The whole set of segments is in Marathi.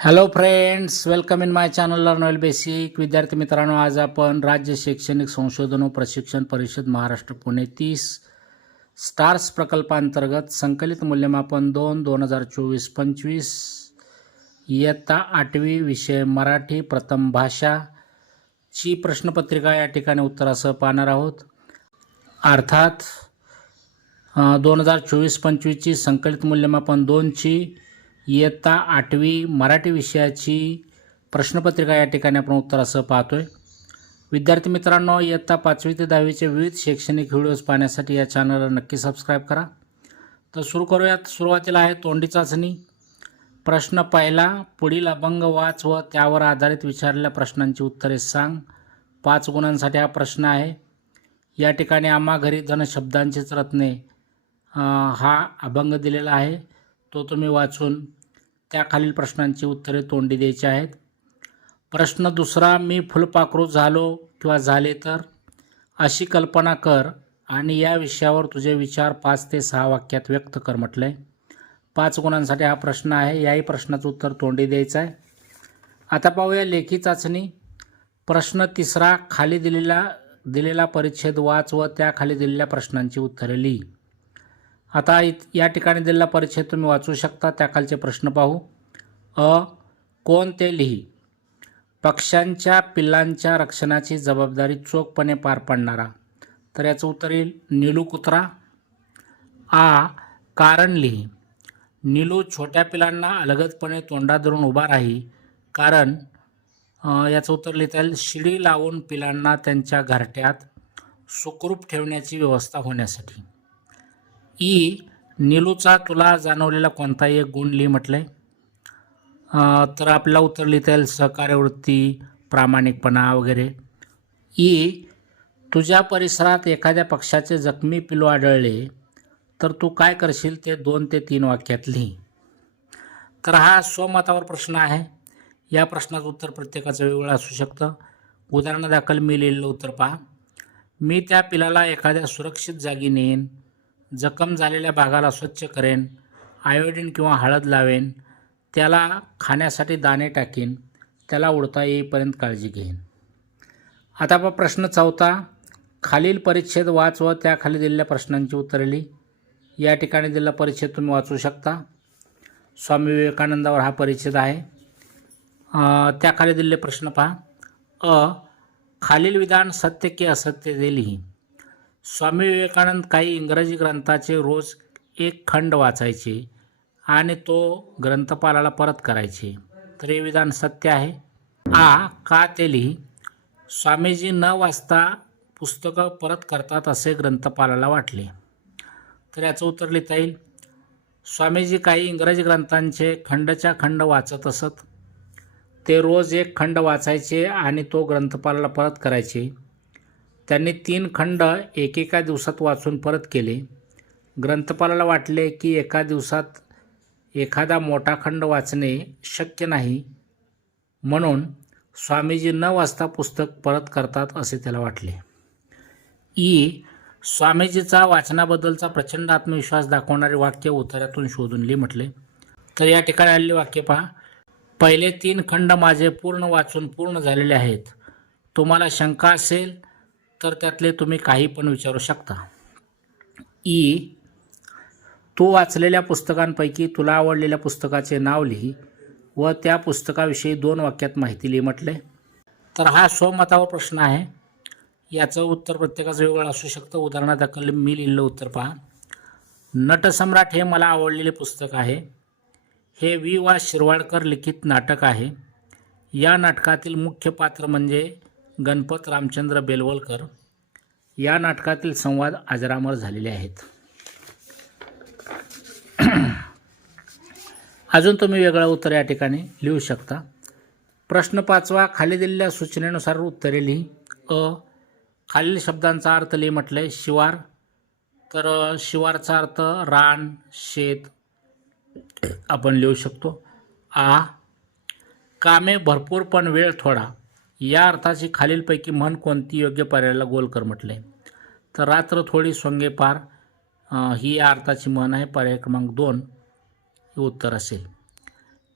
Hello friends welcome in my channel learn oil basic विद्यार्थी मित्रांनो आज आपण राज्य शैक्षणिक संशोधन व प्रशिक्षण परिषद महाराष्ट्र पुणे तीस स्टार्स प्रकल्पांतर्गत संकलित मूल्यमापन दोन दोन हजार चोवीस पंचवीस. इयत्ता आठवी विषय मराठी प्रथम भाषा. ची प्रश्नपत्रिका या ठिकाणी उत्तरासह पाहणार आहोत. अर्थात दोन हजार चोवीस पंचवीसची संकलित मूल्यमापन दोनची इयत्ता आठवी मराठी विषयाची प्रश्नपत्रिका या ठिकाणी आपण उत्तरासह पाहतोय. विद्यार्थी मित्रांनो इयत्ता पाचवी ते दहावीचे विविध शैक्षणिक व्हिडिओज पाहण्यासाठी या चॅनलला नक्की सबस्क्राईब करा. तर सुरू करूयात. सुरुवातीला आहे तोंडी चाचणी. प्रश्न पहिला पुढील अभंग वाच व त्यावर आधारित विचारलेल्या प्रश्नांची उत्तरे सांग. पाच गुणांसाठी हा प्रश्न आहे. या ठिकाणी आम्हा घरी धन शब्दांचीच रत्ने हा अभंग दिलेला आहे. तो तुम्ही वाचून त्या खालील प्रश्नांची उत्तरे तोंडी द्यायची आहेत. प्रश्न दुसरा मी फुलपाखरू झालो किंवा झाले तर? अशी कल्पना कर आणि या विषयावर तुझे विचार पाच ते सहा वाक्यात व्यक्त कर म्हटलंय. पाच गुणांसाठी हा प्रश्न आहे याही प्रश्नाचं उत्तर तोंडी द्यायचं आहे. आता पाहूया लेखी चाचणी. प्रश्न तिसरा खाली दिलेला दिलेला परिच्छेद वाच व त्याखाली दिलेल्या प्रश्नांची उत्तरे लिही. आता या ठिकाणी दिलेला परिच्छेद तुम्ही वाचू शकता. त्याखालचे प्रश्न पाहू. अ. कोण ते लिही? पक्ष्यांच्या पिल्लांच्या रक्षणाची जबाबदारी चोखपणे पार पाडणारा. तर याचं उत्तर येईल निलू कुत्रा. आ. कारण लिही. निलू छोट्या पिलांना अलगदपणे तोंडात धरून उभा राही. कारण याचं उत्तर लिहिता येईल शिडी लावून पिलांना त्यांच्या घरट्यात सुखरूप ठेवण्याची व्यवस्था होण्यासाठी. ई निलूचा तुला जाणवलेला कोणताही एक गुण लिही म्हटलं आहे तर आपल्याला उत्तर लिहिता येईल सहकार्यवृत्ती प्रामाणिकपणा वगैरे. ई तुझ्या परिसरात एखाद्या पक्षाचे जखमी पिलू आढळले तर तू काय करशील ते दोन ते तीन वाक्यात लिही. तर हा स्वमतावर प्रश्न आहे. या प्रश्नाचं उत्तर प्रत्येकाचं वेगवेगळं असू शकतं. उदाहरणादाखल मी लिहिलेलं उत्तर पहा. मी त्या पिलाला एखाद्या सुरक्षित जागी नेईन जखम झालेल्या भागाला स्वच्छ करेन आयोडीन किंवा हळद लावेन त्याला खाण्यासाठी दाणे टाकेन त्याला उडता येईपर्यंत काळजी घेईन. आता आपण प्रश्न चौथा खालील परिच्छेद वाच व त्याखाली दिलेल्या प्रश्नांची उत्तरे लिही. या ठिकाणी दिलेला परिच्छेद तुम्ही वाचू शकता. स्वामी विवेकानंदावर हा परिच्छेद आहे. त्याखाली दिलेले प्रश्न पहा. अ खालील विधान सत्य की असत्य ते लिही. स्वामी विवेकानंद काही इंग्रजी ग्रंथाचे रोज एक खंड वाचायचे आणि तो ग्रंथपालाला परत करायचे. तर हे विधान सत्य आहे. आ. का ते लिही स्वामीजी न वाचता पुस्तकं परत करतात असे ग्रंथपालाला वाटले. तर याचं उत्तर लिहिता येईल. स्वामीजी काही इंग्रजी ग्रंथांचे खंडच्या खंड वाचत असत. ते रोज एक खंड वाचायचे आणि तो ग्रंथपालाला परत करायचे. त्यांनी तीन खंड एकेका दिवसात वाचून परत केले. ग्रंथपालाला वाटले की एका दिवसात एखादा मोठा खंड वाचणे शक्य नाही. म्हणून स्वामीजी न वाचता पुस्तक परत करतात असे त्याला वाटले. ई. स्वामीजीचा वाचनाबद्दलचा प्रचंड आत्मविश्वास दाखवणारे वाक्य उत्तरातून शोधून लिही म्हटले. तर या ठिकाणी आलेले वाक्य पहा. पहिले तीन खंड माझे पूर्ण वाचून पूर्ण झालेले आहेत. तुम्हाला शंका असेल तर त्यातले तुम्ही काही पण विचारू शकता. ई. तू वाचलेल्या पुस्तकांपैकी तुला आवडलेल्या पुस्तकाचे नाव लिही व त्या पुस्तकाविषयी दोन वाक्यात माहिती लिही म्हटले. तर हा स्वमतावर प्रश्न आहे. याचं उत्तर प्रत्येकाचं वेगळं असू शकतं. उदाहरणादाखल मी लिहिलं उत्तर पहा. नटसम्राट हे मला आवडलेले पुस्तक आहे. हे वि वा. शिरवाडकर लिखित नाटक आहे. या नाटकातील मुख्य पात्र म्हणजे गणपत रामचंद्र बेलवलकर या नाटकातील संवाद अजरामर झालेले आहेत. अजून तुम्ही वेगळं उत्तर या ठिकाणी लिहू शकता. प्रश्न पाचवा खाली दिलेल्या सूचनेनुसार उत्तरे लिही. अ खालील शब्दांचा अर्थ लिही म्हटलंय शिवार. तर शिवारचा अर्थ रान शेत आपण लिहू शकतो. आ कामे भरपूर पण वेळ थोडा. या अर्थाची खालीलपैकी म्हण कोणती योग्य पर्यायाला गोल कर म्हटले? तर रात्र थोडी सोंगे पार ही या अर्थाची म्हण आहे. पर्याय क्रमांक दोन हे उत्तर असेल.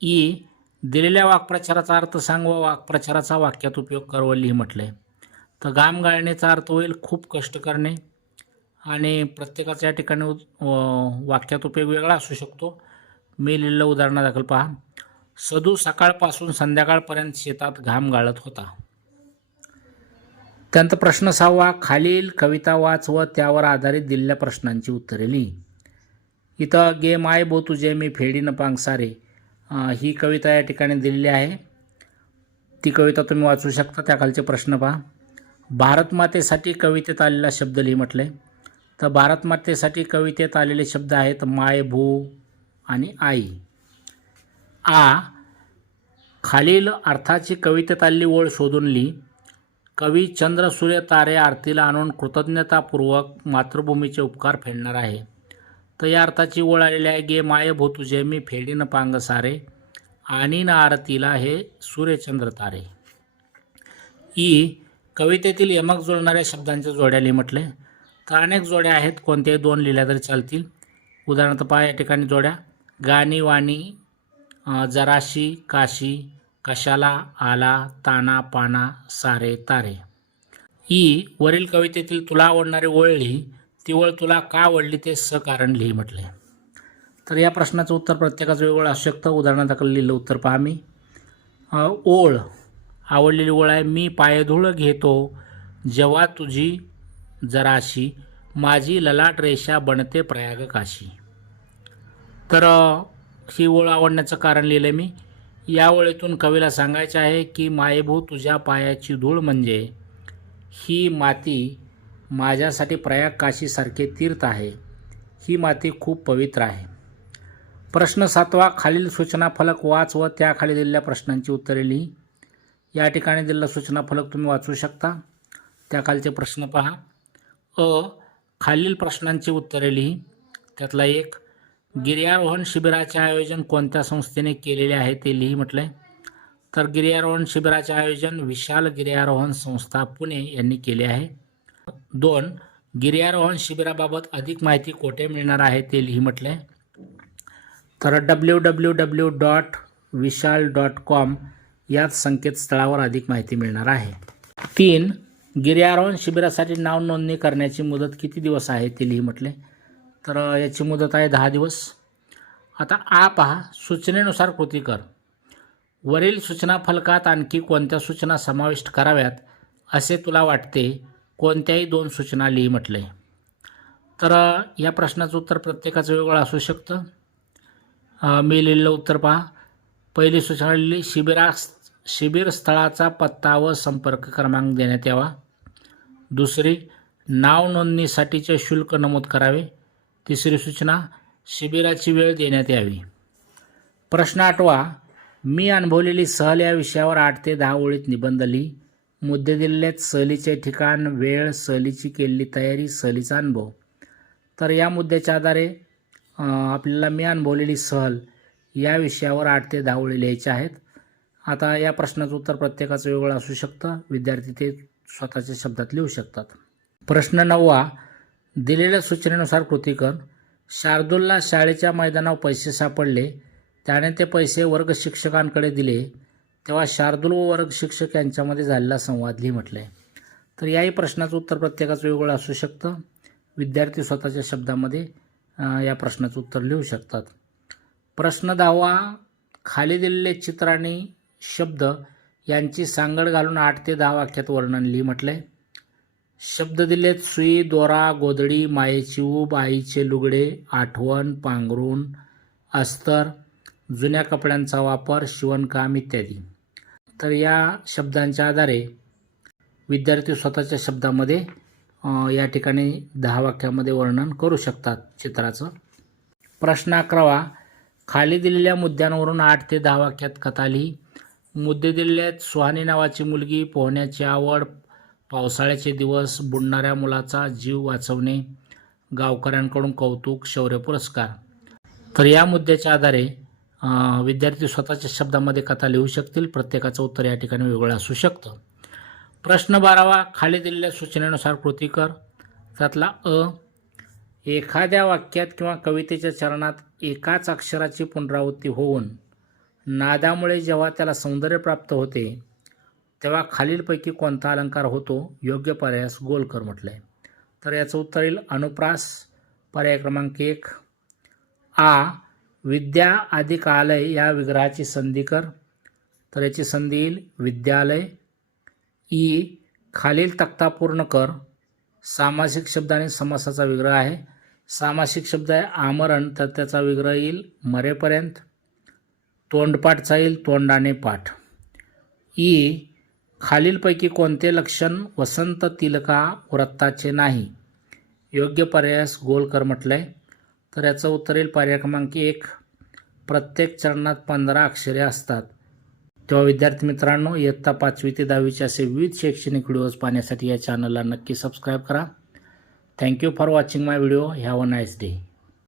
ई दिलेल्या वाक्प्रचाराचा अर्थ सांग व वाक्प्रचाराचा वाक्यात उपयोग करवली व म्हटलं. आहे तर घाम गाळण्याचा अर्थ होईल खूप कष्ट करणे आणि प्रत्येकाच्या या ठिकाणी वाक्यात उपयोग वेगळा असू शकतो. मी लिहिलेलं उदाहरणादाखल पहा. सदू सकाळपासून संध्याकाळपर्यंत शेतात घाम गाळत होता. त्यानंतर प्रश्न सहावा खालील कविता वाच व त्यावर आधारित दिलेल्या प्रश्नांची उत्तरे लिही. इथं गे माय बो तुझे मी फेडी न पांगसारे ही कविता या ठिकाणी दिलेली आहे. ती कविता तुम्ही वाचू शकता त्याखालचे प्रश्न पहा. भारतमातेसाठी कवितेत आलेला शब्द लिही म्हटले. तर भारतमातेसाठी कवितेत आलेले शब्द आहेत माय भू आणि आई. आ. खालील अर्थाची कवितेत ओळ शोधून लिही कवी चंद्र सूर्य तारे आरतीला आणून कृतज्ञतापूर्वक मातृभूमीचे उपकार फेडणार आहे. तर या अर्थाची ओळ आलेली आहे गे माय भो तुझे मी फेडीन पांग सारे. आणि ना आरतीला हे सूर्यचंद्र तारे. ई. कवितेतील यमक जुळणाऱ्या शब्दांच्या जोड्या लिही म्हटले. तर अनेक जोड्या आहेत कोणत्याही दोन लिहिल्या तरी चालतील. उदाहरणार्थ पहा या ठिकाणी जोड्या. गाणी वाणी जराशी काशी कशाला आला ताना पाना सारे तारे. ई वरील कवितेतील तुला आवडणारी ओळ लिही ती ओळ तुला का आवडली ते सकारण लिही म्हटले. तर या प्रश्नाचं उत्तर प्रत्येकाचं वेगवेगळं असू शकतं. उदाहरणादाखल लिहिलं उत्तर पहा मी. ओळ. आवडलेली ओळ आहे मी पायधूळ घेतो जेव्हा तुझी जराशी माझी ललाट रेषा बनते प्रयाग काशी. तर ही ओळ आवडण्याचं कारण लिहिलं आहे मी. या ओळीतून कवीला सांगायचे आहे की मायभू तुझ्या पायाची धूळ म्हणजे ही माती माझ्यासाठी प्रयाग काशीसारखे तीर्थ आहे. ही माती खूप पवित्र आहे. प्रश्न सातवा खालील सूचना फलक वाच व त्याखाली दिलेल्या प्रश्नांची उत्तरे लिही. या ठिकाणी दिलेला सूचना फलक तुम्ही वाचू शकता. त्याखालचे प्रश्न पहा. अ खालील प्रश्नांची उत्तरे लिही. त्यातला एक गिर्यारोहण शिबिराचे आयोजन कोणत्या संस्थेने केलेले आहे ते लिही म्हटलंय. तर गिर्यारोहण शिबिराचे आयोजन विशाल गिर्यारोहण संस्था पुणे यांनी केले आहे. दोन गिर्यारोहण शिबिराबाबत अधिक माहिती कोठे मिळणार आहे ते लिही म्हटलंय. तर W W W dot Vishal dot com याच संकेतस्थळावर अधिक माहिती मिळणार आहे. तीन गिर्यारोहण शिबिरासाठी नाव नोंदणी करण्याची मुदत किती दिवस आहे ते लिही म्हटले तर याची मुदत आहे दहा दिवस. आता आ पहा सूचनेनुसार कृती कर. वरील सूचना फलकात आणखी कोणत्या सूचना समाविष्ट कराव्यात असे तुला वाटते कोणत्याही दोन सूचना लिही म्हटले. तर या प्रश्नाचं उत्तर प्रत्येकाचं वेगळं असू शकतं. मी लिहिलेलं उत्तर पहा. पहिली सूचना लिहिली शिबिरा शिबिर स्थळाचा पत्ता व संपर्क क्रमांक देण्यात यावा. दुसरी नाव नोंदणीसाठीचे शुल्क नमूद करावे. तिसरी सूचना शिबिराची वेळ देण्यात यावी. प्रश्न आठवा मी अनुभवलेली सहल या विषयावर आठ ते दहा ओळीत निबंध लिही मुद्दे दिलेले सहलीचे ठिकाण वेळ सहलीची केलेली तयारी सहलीचा अनुभव. तर या मुद्द्याच्या आधारे आपल्याला मी अनुभवलेली सहल या विषयावर आठ ते दहा ओळी लिहायच्या आहेत. आता या प्रश्नाचं उत्तर प्रत्येकाचं वेगळं असू शकतं. विद्यार्थी ते स्वतःच्या शब्दात लिहू शकतात. प्रश्न नववा दिलेल्या सूचनेनुसार कृती कर शाळेच्या मैदानावर पैसे सापडले. त्याने ते पैसे वर्ग शिक्षकांकडे दिले. तेव्हा शार्दूल व वर्ग शिक्षक यांच्यामध्ये झालेला संवाद लिही म्हटलं. आहे तर याही प्रश्नाचं उत्तर प्रत्येकाचं वेगळं असू शकतं. विद्यार्थी स्वतःच्या शब्दामध्ये या प्रश्नाचं उत्तर लिहू शकतात. प्रश्न दहावा खाली दिलेले चित्र आणि शब्द यांची सांगड घालून आठ ते दहा वाक्यात वर्णन लिही म्हटलं. आहे शब्द दिलेत सुई दोरा गोदडी मायेची ऊब आईचे लुगडे आठवण पांघरूण अस्तर जुन्या कपड्यांचा वापर शिवणकाम इत्यादी. तर या शब्दांच्या आधारे विद्यार्थी स्वतःच्या शब्दामध्ये या ठिकाणी दहा वाक्यामध्ये वर्णन करू शकतात चित्राचं. प्रश्न अकरावा खाली दिलेल्या मुद्द्यांवरून आठ ते दहा वाक्यात कथा लिही. मुद्दे दिलेले आहेत सुहानी नावाची मुलगी पोहण्याची आवड पावसाळ्याचे दिवस बुडणाऱ्या मुलाचा जीव वाचवणे गावकऱ्यांकडून कौतुक शौर्य पुरस्कार. तर या मुद्द्याच्या आधारे विद्यार्थी स्वतःच्या शब्दामध्ये कथा लिहू शकतील. प्रत्येकाचं उत्तर या ठिकाणी वेगळं असू शकतं. प्रश्न बारावा खाली दिलेल्या सूचनेनुसार कृती कर. त्यातला अ एखाद्या वाक्यात किंवा कवितेच्या चरणात एकाच अक्षराची पुनरावृत्ती होऊन नादामुळे जेव्हा त्याला सौंदर्य प्राप्त होते तेव्हा खालीलपैकी कोणता अलंकार होतो? योग्य पर्यायास गोलकर म्हटलं आहे तर याचं उत्तर येईल अनुप्रास पर्याय क्रमांक एक. आ विद्या अधिकालय या विग्रहाची संधी कर. तर याची संधी येईल विद्यालय. ई खालील तक्ता पूर्ण कर. सामासिक शब्द आणि समासाचा विग्रह आहे. सामासिक शब्द आहे आमरण तर त्याचा विग्रह येईल मरेपर्यंत. तोंडपाठचा येईल तोंडाने पाठ. ई खालीलपैकी कोणते लक्षण वसंत तिलका व्रताचे नाही? योग्य पर्यायास गोलकर आहे तर याचं उत्तर येईल पर्याय क्रमांक एक. प्रत्येक चरणात पंधरा अक्षरे असतात. तेव्हा विद्यार्थी मित्रांनो इयत्ता पाचवी ते दहावीचे असे विविध शैक्षणिक व्हिडिओज पाहण्यासाठी या चॅनलला नक्की सबस्क्राईब करा. Thank you for watching my video have a nice day